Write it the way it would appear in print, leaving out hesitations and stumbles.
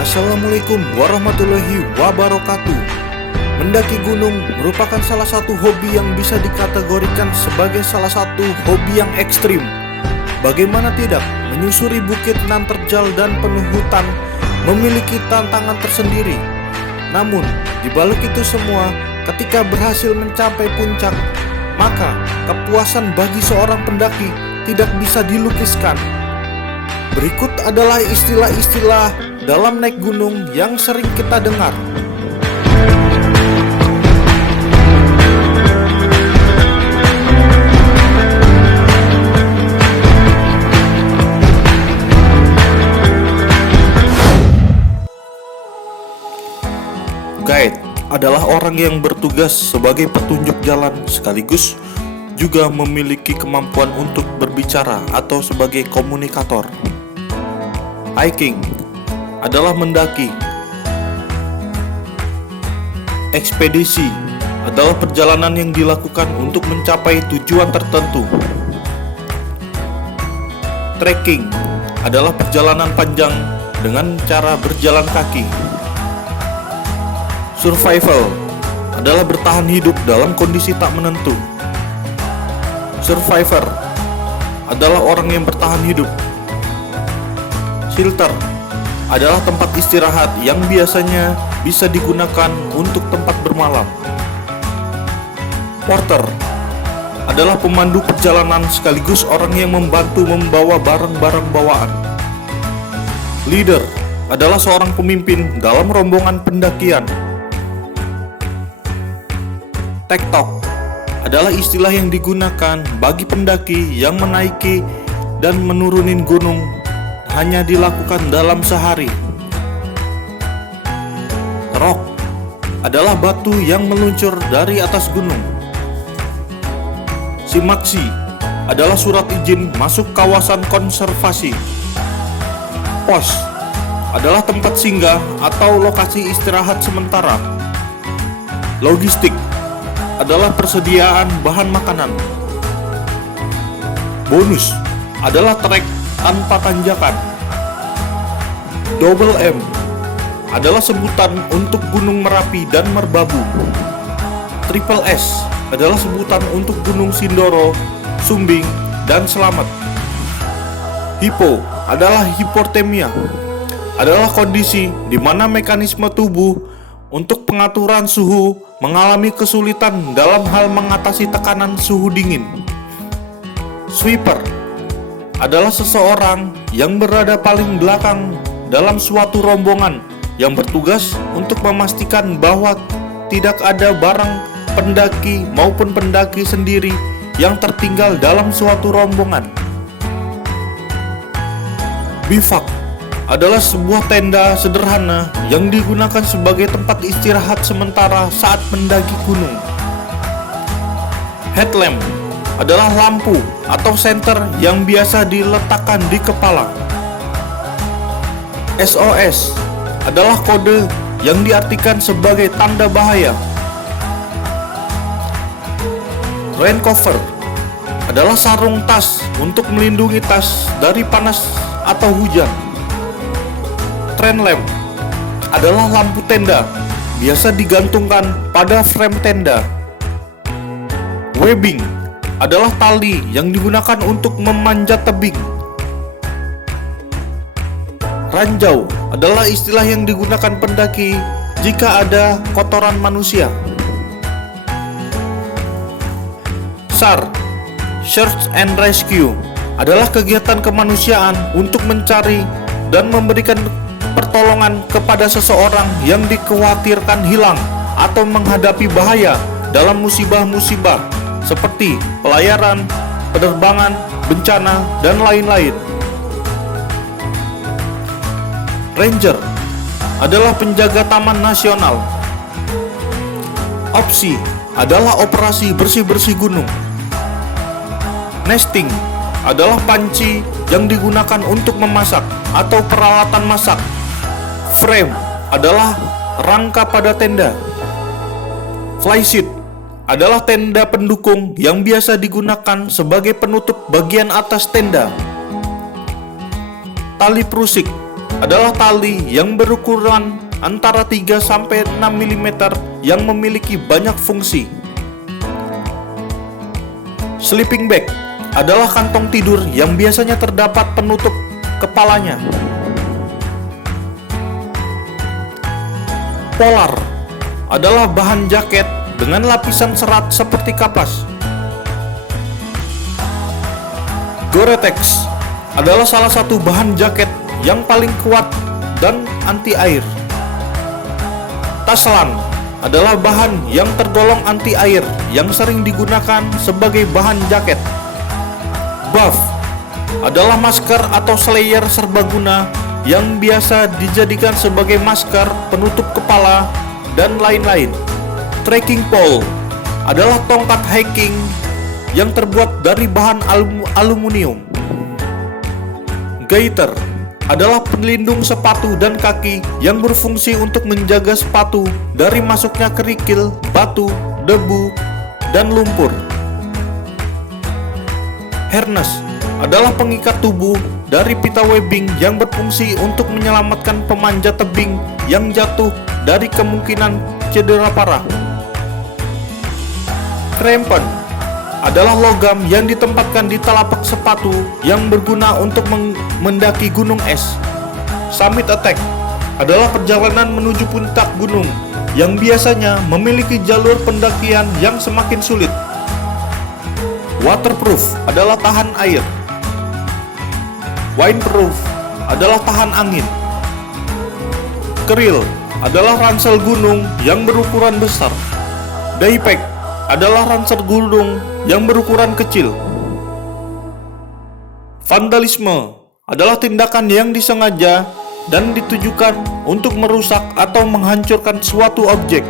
Assalamualaikum warahmatullahi wabarakatuh. Mendaki gunung merupakan salah satu hobi yang bisa dikategorikan sebagai salah satu hobi yang ekstrim. Bagaimana tidak, menyusuri bukit nan terjal dan penuh hutan memiliki tantangan tersendiri. Namun, di balik itu semua, ketika berhasil mencapai puncak, maka kepuasan bagi seorang pendaki tidak bisa dilukiskan. Berikut adalah istilah-istilah dalam naik gunung yang sering kita dengar. Guide adalah orang yang bertugas sebagai petunjuk jalan sekaligus juga memiliki kemampuan untuk berbicara atau sebagai komunikator. Hiking adalah mendaki. Ekspedisi adalah perjalanan yang dilakukan untuk mencapai tujuan tertentu. Trekking adalah perjalanan panjang dengan cara berjalan kaki. Survival adalah bertahan hidup dalam kondisi tak menentu. Survivor adalah orang yang bertahan hidup. Shelter adalah tempat istirahat yang biasanya bisa digunakan untuk tempat bermalam. Porter adalah pemandu perjalanan sekaligus orang yang membantu membawa barang-barang bawaan. Leader adalah seorang pemimpin dalam rombongan pendakian. Tektok adalah istilah yang digunakan bagi pendaki yang menaiki dan menurunin gunung hanya dilakukan dalam sehari. Rock adalah batu yang meluncur dari atas gunung. Simaksi adalah surat izin masuk kawasan konservasi. Pos adalah tempat singgah atau lokasi istirahat sementara. Logistik adalah persediaan bahan makanan. Bonus adalah trek tanpa tanjakan. Double M adalah sebutan untuk Gunung Merapi dan Merbabu. Triple S adalah sebutan untuk Gunung Sindoro, Sumbing, dan Slamet. Hipo adalah hipotermia, adalah kondisi di mana mekanisme tubuh untuk pengaturan suhu mengalami kesulitan dalam hal mengatasi tekanan suhu dingin. Sweeper adalah seseorang yang berada paling belakang dalam suatu rombongan yang bertugas untuk memastikan bahwa tidak ada barang pendaki maupun pendaki sendiri yang tertinggal dalam suatu rombongan. Bivak adalah sebuah tenda sederhana yang digunakan sebagai tempat istirahat sementara saat mendaki gunung. Headlamp adalah lampu atau senter yang biasa diletakkan di kepala. SOS adalah kode yang diartikan sebagai tanda bahaya. Raincover adalah sarung tas untuk melindungi tas dari panas atau hujan. Trend lamp adalah lampu tenda, biasa digantungkan pada frame tenda. Webbing adalah tali yang digunakan untuk memanjat tebing. Ranjau adalah istilah yang digunakan pendaki jika ada kotoran manusia. SAR, Search and Rescue, adalah kegiatan kemanusiaan untuk mencari dan memberikan pertolongan kepada seseorang yang dikhawatirkan hilang atau menghadapi bahaya dalam musibah-musibah seperti pelayaran, penerbangan, bencana, dan lain-lain. Ranger adalah penjaga taman nasional. Opsi adalah operasi bersih-bersih gunung. Nesting adalah panci yang digunakan untuk memasak atau peralatan masak. Frame adalah rangka pada tenda. Flysheet adalah tenda pendukung yang biasa digunakan sebagai penutup bagian atas tenda. Tali prusik adalah tali yang berukuran antara 3 sampai 6 mm yang memiliki banyak fungsi. Sleeping bag adalah kantong tidur yang biasanya terdapat penutup kepalanya. Polar adalah bahan jaket dengan lapisan serat seperti kapas. Gore-Tex adalah salah satu bahan jaket yang paling kuat dan anti air. Taslan adalah bahan yang tergolong anti air yang sering digunakan sebagai bahan jaket. Buff adalah masker atau slayer serbaguna yang biasa dijadikan sebagai masker, penutup kepala, dan lain-lain. Trekking pole adalah tongkat hiking yang terbuat dari bahan aluminium. Gaiter adalah pelindung sepatu dan kaki yang berfungsi untuk menjaga sepatu dari masuknya kerikil, batu, debu, dan lumpur. Harness adalah pengikat tubuh dari pita webbing yang berfungsi untuk menyelamatkan pemanjat tebing yang jatuh dari kemungkinan cedera parah. Crampon adalah logam yang ditempatkan di telapak sepatu yang berguna untuk mendaki gunung es. Summit attack adalah perjalanan menuju puncak gunung yang biasanya memiliki jalur pendakian yang semakin sulit. Waterproof adalah tahan air. Windproof adalah tahan angin. Krill adalah ransel gunung yang berukuran besar. Daypack adalah ransel gunung yang berukuran kecil. Vandalisme adalah tindakan yang disengaja dan ditujukan untuk merusak atau menghancurkan suatu objek.